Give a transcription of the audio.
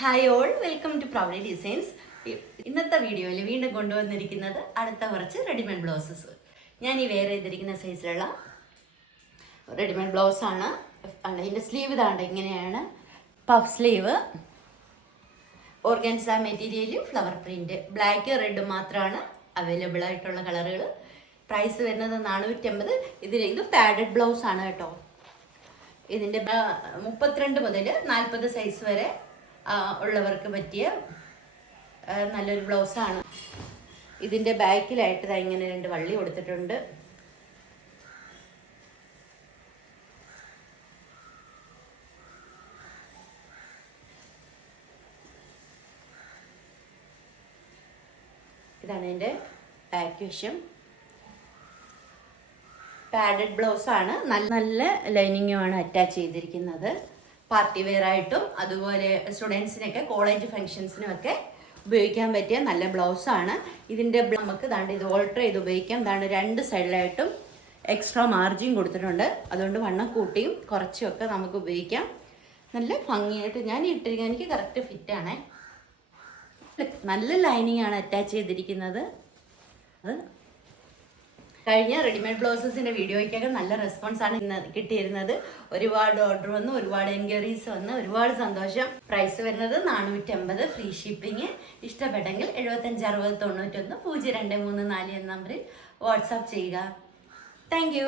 Hi all, welcome to Proudy designs. ഇന്നത്തെ വീഡിയോയിൽ വീണ്ടും കൊണ്ടുവന്നിരിക്കുന്നത് അടുത്ത കുറച്ച് റെഡിമെയ്ഡ് ബ്ലൗസസ്. ഞാൻ ഈ വെയർ ചെയ്തിരിക്കുന്ന സൈസിലുള്ള റെഡിമെയ്ഡ് ബ്ലൗസാണ്. ഇതിൻ്റെ സ്ലീവ് ഇതാണ്ട് ഇങ്ങനെയാണ്. Puff sleeve, organza material, flower print, black red മാത്രമാണ് അവൈലബിൾ ആയിട്ടുള്ള കളറുകൾ. പ്രൈസ് വരുന്നത് 450. ഇത് പാഡഡ് ബ്ലൗസ് ആണ് കേട്ടോ. ഇതിൻ്റെ 32 മുതൽ 40 സൈസ് വരെ ഉള്ളവർക്ക് പറ്റിയ നല്ലൊരു ബ്ലൗസാണ്. ഇതിൻ്റെ ബാക്കിലായിട്ട് ഇങ്ങനെ 2 വള്ളി കൊടുത്തിട്ടുണ്ട്. ഇതാണ് ഇതിൻ്റെ ബാക്ക് വശം. പാഡഡ് ബ്ലൗസാണ്. നല്ല ലൈനിങ്ങുമാണ് അറ്റാച്ച് ചെയ്തിരിക്കുന്നത്. പാർട്ടി വെയർ ആയിട്ടും അതുപോലെ സ്റ്റുഡൻസിനൊക്കെ കോളേജ് ഫങ്ഷൻസിനും ഒക്കെ ഉപയോഗിക്കാൻ പറ്റിയ നല്ല ബ്ലൗസാണ്. ഇതിൻ്റെ നമുക്ക് ഇത് ഓൾട്ടർ ചെയ്ത് ഉപയോഗിക്കാം. 2 സൈഡിലായിട്ടും എക്സ്ട്രാ മാർജിൻ കൊടുത്തിട്ടുണ്ട്. അതുകൊണ്ട് വണ്ണം കൂട്ടിയും കുറച്ചുമൊക്കെ നമുക്ക് ഉപയോഗിക്കാം. നല്ല ഭംഗിയായിട്ട് ഞാൻ ഇട്ടിരിക്കുന്നത് എനിക്ക് കറക്റ്റ് ഫിറ്റാണേ. നല്ല ലൈനിങ് ആണ് അറ്റാച്ച് ചെയ്തിരിക്കുന്നത്. അത് കഴിഞ്ഞ റെഡിമെയ്ഡ് ബ്ലൗസസിൻ്റെ വീഡിയോയ്ക്കൊക്കെ നല്ല റെസ്പോൺസാണ് ഇന്ന് കിട്ടിയിരുന്നത്. ഒരുപാട് ഓർഡർ വന്നു, ഒരുപാട് എൻക്വയറീസ് വന്നു, ഒരുപാട് സന്തോഷം. പ്രൈസ് വരുന്നത് 450, ഫ്രീ ഷിപ്പിംഗ്. ഇഷ്ടപ്പെട്ടെങ്കിൽ 75 60 91 0234 എന്ന നമ്പറിൽ വാട്സാപ്പ് ചെയ്യുക. താങ്ക്